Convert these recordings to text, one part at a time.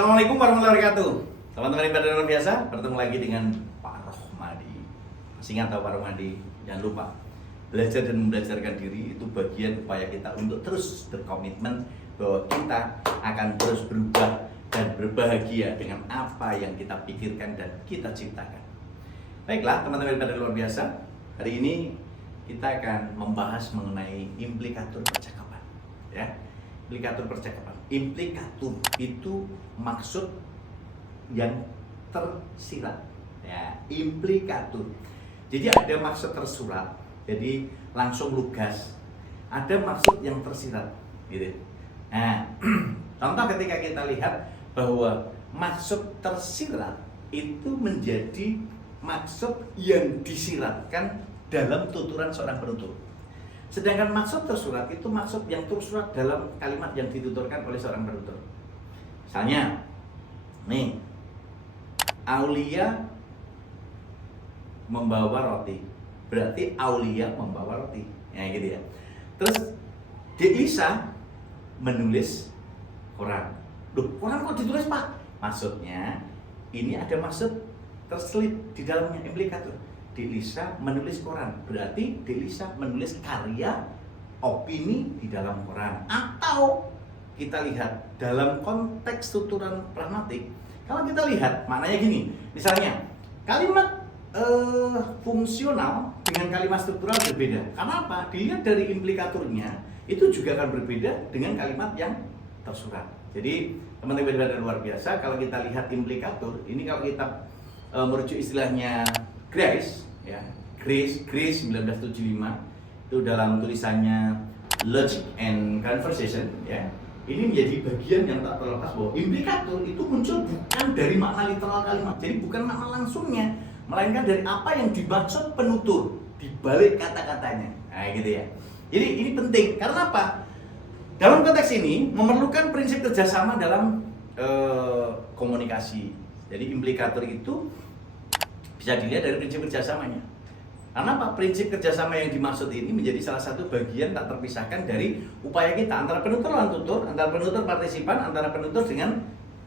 Assalamualaikum warahmatullahi wabarakatuh. Teman-teman ibadah luar biasa, bertemu lagi dengan Pak Rohmadi. Masih ingat tahu Pak Rohmadi? Jangan lupa, belajar dan membelajarkan diri itu bagian upaya kita untuk terus berkomitmen bahwa kita akan terus berubah dan berbahagia dengan apa yang kita pikirkan dan kita ciptakan. Baiklah teman-teman ibadah luar biasa, hari ini kita akan membahas mengenai implikator percakapan, ya. Implikator percakapan. Implikator itu maksud yang tersirat, ya. Implikator. Jadi ada maksud tersurat, jadi langsung lugas. Ada maksud yang tersirat, gitu. Nah, contoh ketika kita lihat bahwa maksud tersirat itu menjadi maksud yang disiratkan dalam tuturan seorang penutur. Sedangkan maksud tersurat itu maksud yang tersurat dalam kalimat yang dituturkan oleh seorang penutur. Misalnya, nih, Aulia membawa roti, berarti Aulia membawa roti, ya gitu ya. Terus Delisa menulis koran. Loh, koran kok ditulis Pak? Maksudnya ini ada maksud terselip di dalamnya, implikator. Delisa menulis koran, berarti Delisa menulis karya opini di dalam koran. Atau kita lihat dalam konteks tuturan pragmatik, kalau kita lihat maknanya gini, misalnya kalimat fungsional dengan kalimat struktural berbeda. Karena apa? Dilihat dari implikatornya itu juga akan berbeda dengan kalimat yang tersurat. Jadi teman-teman luar biasa, kalau kita lihat implikator ini, kalau kita merujuk istilahnya Grace, ya, Grace 1975 itu dalam tulisannya Logic and Conversation, ya, ini menjadi bagian yang tak terlepas bahwa implikator itu muncul bukan dari makna literal kalimat, jadi bukan makna langsungnya, melainkan dari apa yang dimaksud penutur di balik kata-katanya. Nah, gitu ya. Jadi ini penting karena apa? Dalam konteks ini memerlukan prinsip kerjasama dalam komunikasi. Jadi implikator itu bisa dilihat dari prinsip kerjasamanya. Karena apa? Prinsip kerjasama yang dimaksud ini menjadi salah satu bagian tak terpisahkan dari upaya kita antara penutur lawan tutur, antara penutur partisipan, antara penutur dengan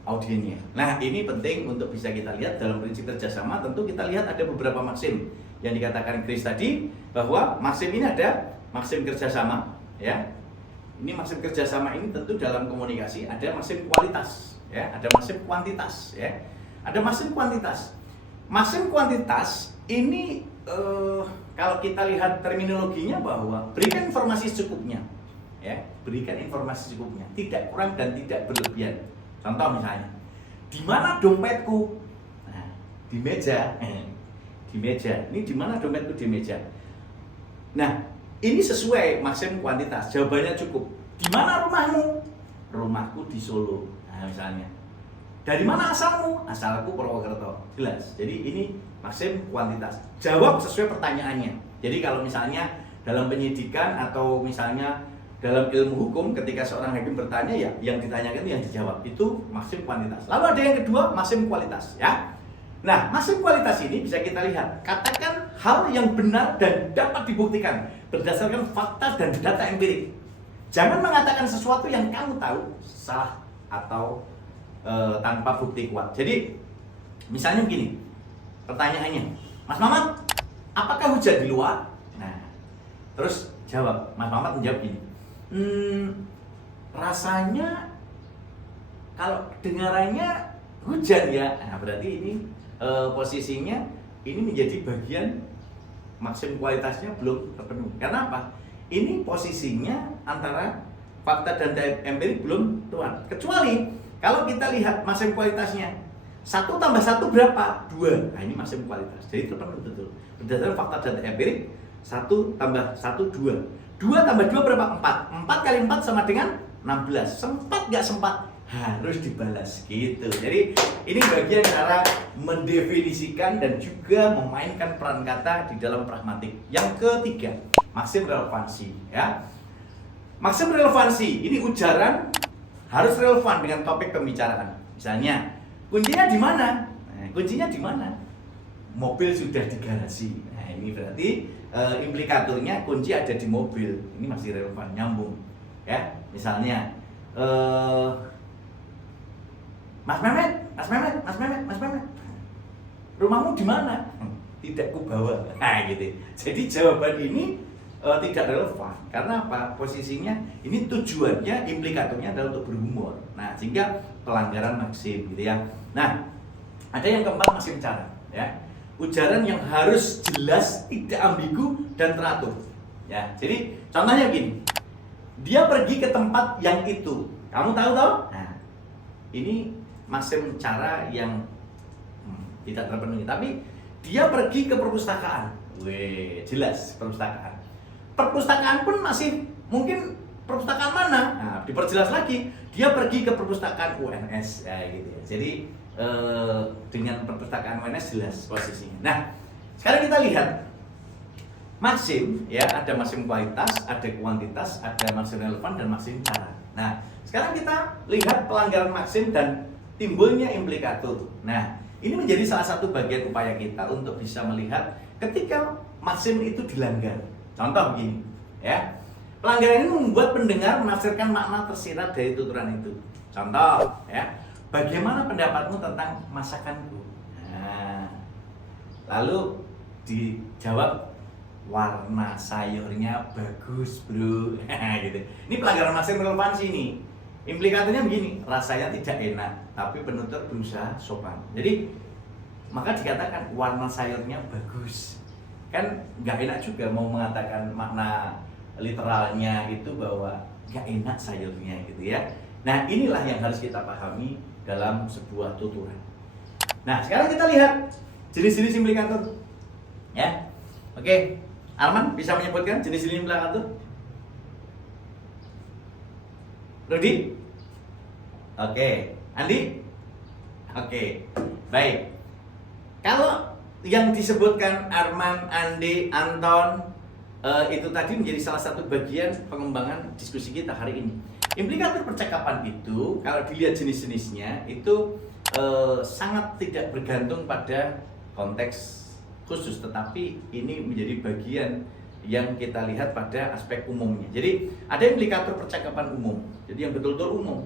audiennya. Nah, ini penting untuk bisa kita lihat dalam prinsip kerjasama. Tentu kita lihat ada beberapa maksim yang dikatakan Chris tadi, bahwa maksim ini ada maksim kerjasama, ya. Ini maksim kerjasama ini tentu dalam komunikasi ada maksim kualitas, ya, ada maksim kuantitas, ya, ada maksim kuantitas. Maksim kuantitas ini kalau kita lihat terminologinya bahwa berikan informasi secukupnya, ya, berikan informasi secukupnya, tidak kurang dan tidak berlebihan. Contoh misalnya, di mana dompetku? Nah, di meja. Di meja. Ini di mana dompetku? Di meja. Nah, ini sesuai maksim kuantitas. Jawabannya cukup. Di mana rumahmu? Rumahku di Solo. Nah, misalnya. Dari mana asalmu? Asalku Purwokerto. Jelas. Jadi ini maksim kuantitas. Jawab sesuai pertanyaannya. Jadi kalau misalnya dalam penyidikan atau misalnya dalam ilmu hukum, ketika seorang hakim bertanya, ya yang ditanyakan itu yang dijawab. Itu maksim kuantitas. Lalu ada yang kedua, maksim kualitas, ya. Nah, maksim kualitas ini bisa kita lihat. Katakan hal yang benar dan dapat dibuktikan berdasarkan fakta dan data empirik. Jangan mengatakan sesuatu yang kamu tahu salah atau tanpa bukti kuat. Jadi misalnya begini, pertanyaannya, Mas Mamat, apakah hujan di luar? Nah, terus jawab, Mas Mamat menjawab gini, rasanya kalau dengarannya hujan ya. Nah, berarti ini posisinya ini menjadi bagian maksim kualitasnya belum terpenuhi. Karena apa? Ini posisinya antara fakta dan empirik belum tuan. Kecuali kalau kita lihat maksim kualitasnya 1 tambah 1 berapa? 2. Nah, ini maksim kualitas. Jadi terpenuhi betul. Berdasarkan fakta dan empirik 1 tambah 1 2. 2 tambah 2 berapa? 4. 4 kali 4 sama dengan 16. Sempat gak sempat? Harus dibalas gitu. Jadi ini bagian cara mendefinisikan dan juga memainkan peran kata di dalam pragmatik. Yang ketiga, maksim relevansi, ya. Maksim relevansi ini ujaran harus relevan dengan topik pembicaraan. Misalnya, kuncinya di mana? Nah, kuncinya di mana? Mobil sudah di garasi. Nah, ini berarti implikatornya kunci ada di mobil. Ini masih relevan, nyambung. Ya, misalnya Mas Mehmet, Mas Mehmet, Mas Mehmet, Mas Mehmet. Rumahmu di mana? Tidak kubawa. Nah, gitu. Jadi jawaban ini tidak relevan. Karena apa? Posisinya ini tujuannya, implikatornya adalah untuk berhumor. Nah, sehingga pelanggaran maksim gitu ya. Nah, ada yang keempat maksim cara, ya. Ujaran yang harus jelas, tidak ambigu dan teratur. Ya, jadi contohnya begini. Dia pergi ke tempat yang itu. Kamu tahu toh? Nah, ini maksim cara yang tidak terpenuhi. Tapi dia pergi ke perpustakaan. Weh, jelas perpustakaan. Perpustakaan pun masih mungkin perpustakaan mana? Nah, diperjelas lagi. Dia pergi ke perpustakaan UNS, ya, gitu ya. Jadi dengan perpustakaan UNS jelas posisinya. Nah, sekarang kita lihat maksim, ya, ada maksim kualitas, ada kuantitas, ada maksim relevan dan maksim cara. Nah, sekarang kita lihat pelanggaran maksim dan timbulnya implikatur. Nah, ini menjadi salah satu bagian upaya kita untuk bisa melihat ketika maksim itu dilanggar. Contoh begini, ya. Pelanggaran ini membuat pendengar menafsirkan makna tersirat dari tuturan itu. Contoh, ya. Bagaimana pendapatmu tentang masakanku? Nah, lalu dijawab, warna sayurnya bagus, bro. Gitu. Ini pelanggaran maksim relevansi nih. Implikatornya begini, rasanya tidak enak, tapi penutur berusaha sopan. Jadi maka dikatakan warna sayurnya bagus. Kan nggak enak juga mau mengatakan makna literalnya itu bahwa nggak enak sayurnya gitu ya. Nah, inilah yang harus kita pahami dalam sebuah tuturan. Nah, sekarang kita lihat jenis-jenis implikator. Ya, oke. Arman bisa menyebutkan jenis-jenis implikator? Rudi? Oke. Andi? Oke. Baik. Kalau yang disebutkan Arman, Andi, Anton itu tadi menjadi salah satu bagian pengembangan diskusi kita hari ini. Implikator percakapan itu kalau dilihat jenis-jenisnya itu sangat tidak bergantung pada konteks khusus, tetapi ini menjadi bagian yang kita lihat pada aspek umumnya. Jadi ada implikator percakapan umum, jadi yang betul-betul umum.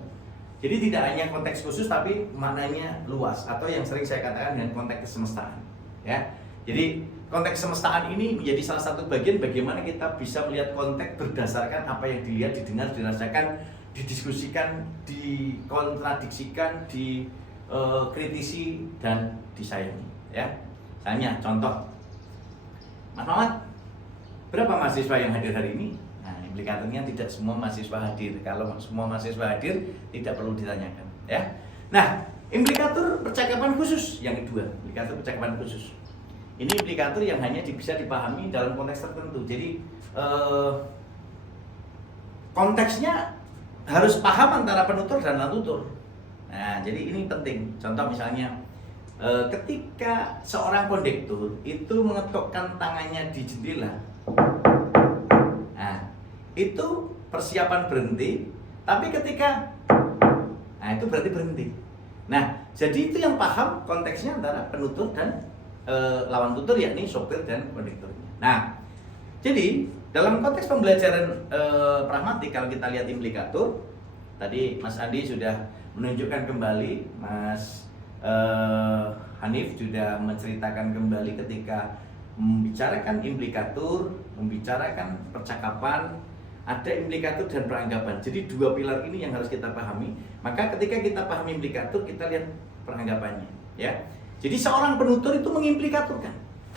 Jadi tidak hanya konteks khusus tapi maknanya luas, atau yang sering saya katakan dengan konteks kesemestaan. Ya, jadi konteks kesemestaan ini menjadi salah satu bagian bagaimana kita bisa melihat konteks berdasarkan apa yang dilihat, didengar, dirasakan, didiskusikan, dikontradiksikan, dikritisi dan disayangi. Ya, misalnya contoh, Mas Mamat, berapa mahasiswa yang hadir hari ini? Nah, implikatornya tidak semua mahasiswa hadir. Kalau semua mahasiswa hadir, tidak perlu ditanyakan. Ya. Nah, implikator percakapan khusus yang kedua, implikator percakapan khusus. Ini implikator yang hanya bisa dipahami dalam konteks tertentu. Jadi konteksnya harus paham antara penutur dan lantutur. Nah, jadi ini penting. Contoh misalnya, ketika seorang kondektur itu mengetukkan tangannya di jendela, nah itu persiapan berhenti, tapi ketika itu berarti berhenti. Nah, jadi itu yang paham konteksnya antara penutur dan lawan tutur, yakni sopir dan kondekturnya. Nah, jadi dalam konteks pembelajaran pragmatik, kalau kita lihat implikator, tadi Mas Andi sudah menunjukkan kembali, Mas Hanif sudah menceritakan kembali ketika membicarakan implikator, membicarakan percakapan, ada implikator dan peranggapan. Jadi dua pilar ini yang harus kita pahami. Maka ketika kita pahami implikator, kita lihat peranggapannya, ya. Jadi seorang penutur itu mengimplikaturkan.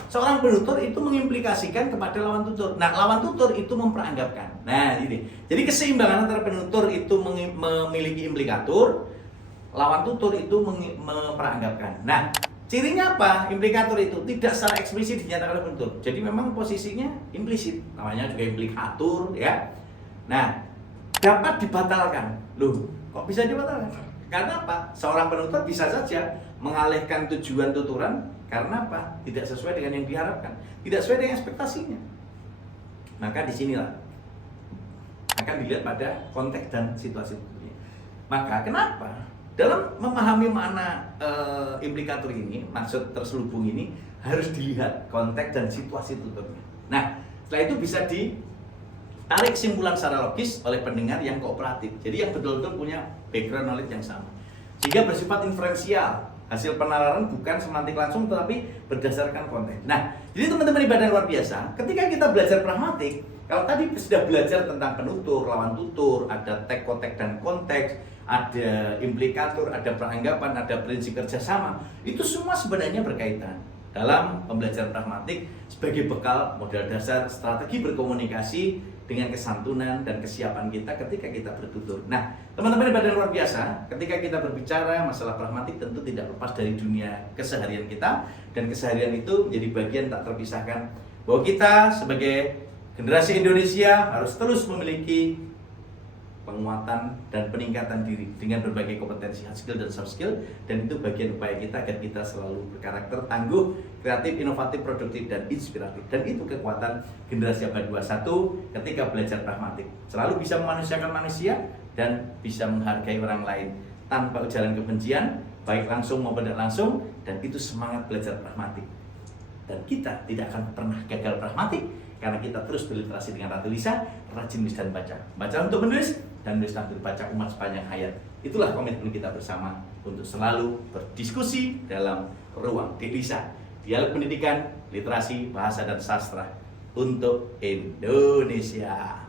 Seorang penutur itu mengimplikasikan kepada lawan tutur. Nah, lawan tutur itu memperanggapkan. Nah, ini. Jadi keseimbangan antara penutur itu memiliki implikator, lawan tutur itu memperanggapkan. Nah, cirinya apa? Implikator itu tidak secara eksplisit dinyatakan oleh penutur. Jadi memang posisinya implisit. Namanya juga implikator, ya. Nah, dapat dibatalkan. Loh, kok bisa dibatalkan? Karena apa? Seorang penutur bisa saja mengalihkan tujuan tuturan karena apa? Tidak sesuai dengan yang diharapkan, tidak sesuai dengan ekspektasinya. Maka disinilah akan dilihat pada konteks dan situasi tuturnya. Maka kenapa? Dalam memahami makna implikator ini, maksud terselubung ini harus dilihat konteks dan situasi tuturnya. Nah, setelah itu bisa ditarik kesimpulan secara logis oleh pendengar yang kooperatif. Jadi yang betul-betul punya background knowledge yang sama. sehingga bersifat inferensial. Hasil penalaran bukan semantik langsung tetapi berdasarkan konteks. Nah, jadi teman-teman ibadah luar biasa, ketika kita belajar pragmatik, kalau tadi sudah belajar tentang penutur, lawan tutur, ada teks, konteks, dan konteks, ada implikator, ada peranggapan, ada prinsip kerjasama, itu semua sebenarnya berkaitan dalam pembelajaran pragmatik sebagai bekal modal dasar strategi berkomunikasi dengan kesantunan dan kesiapan kita ketika kita bertutur. Nah, teman-teman ibadah luar biasa, ketika kita berbicara masalah pragmatik tentu tidak lepas dari dunia keseharian kita, dan keseharian itu menjadi bagian tak terpisahkan bahwa kita sebagai generasi Indonesia harus terus memiliki penguatan dan peningkatan diri dengan berbagai kompetensi hard skill dan soft skill, dan itu bagian upaya kita agar kita selalu berkarakter tangguh, kreatif, inovatif, produktif, dan inspiratif. Dan itu kekuatan generasi abad 21 ketika belajar pragmatik, selalu bisa memanusiakan manusia dan bisa menghargai orang lain tanpa ujaran kebencian, baik langsung maupun tidak langsung, dan itu semangat belajar pragmatik. Dan kita tidak akan pernah gagal pragmatik karena kita terus berliterasi dengan Ratu Lisa, rajin menulis dan baca. Baca untuk menulis, dan menulis untuk baca umat sepanjang hayat. Itulah komitmen kita bersama untuk selalu berdiskusi dalam ruang Lisa. Dialog pendidikan, literasi, bahasa, dan sastra untuk Indonesia.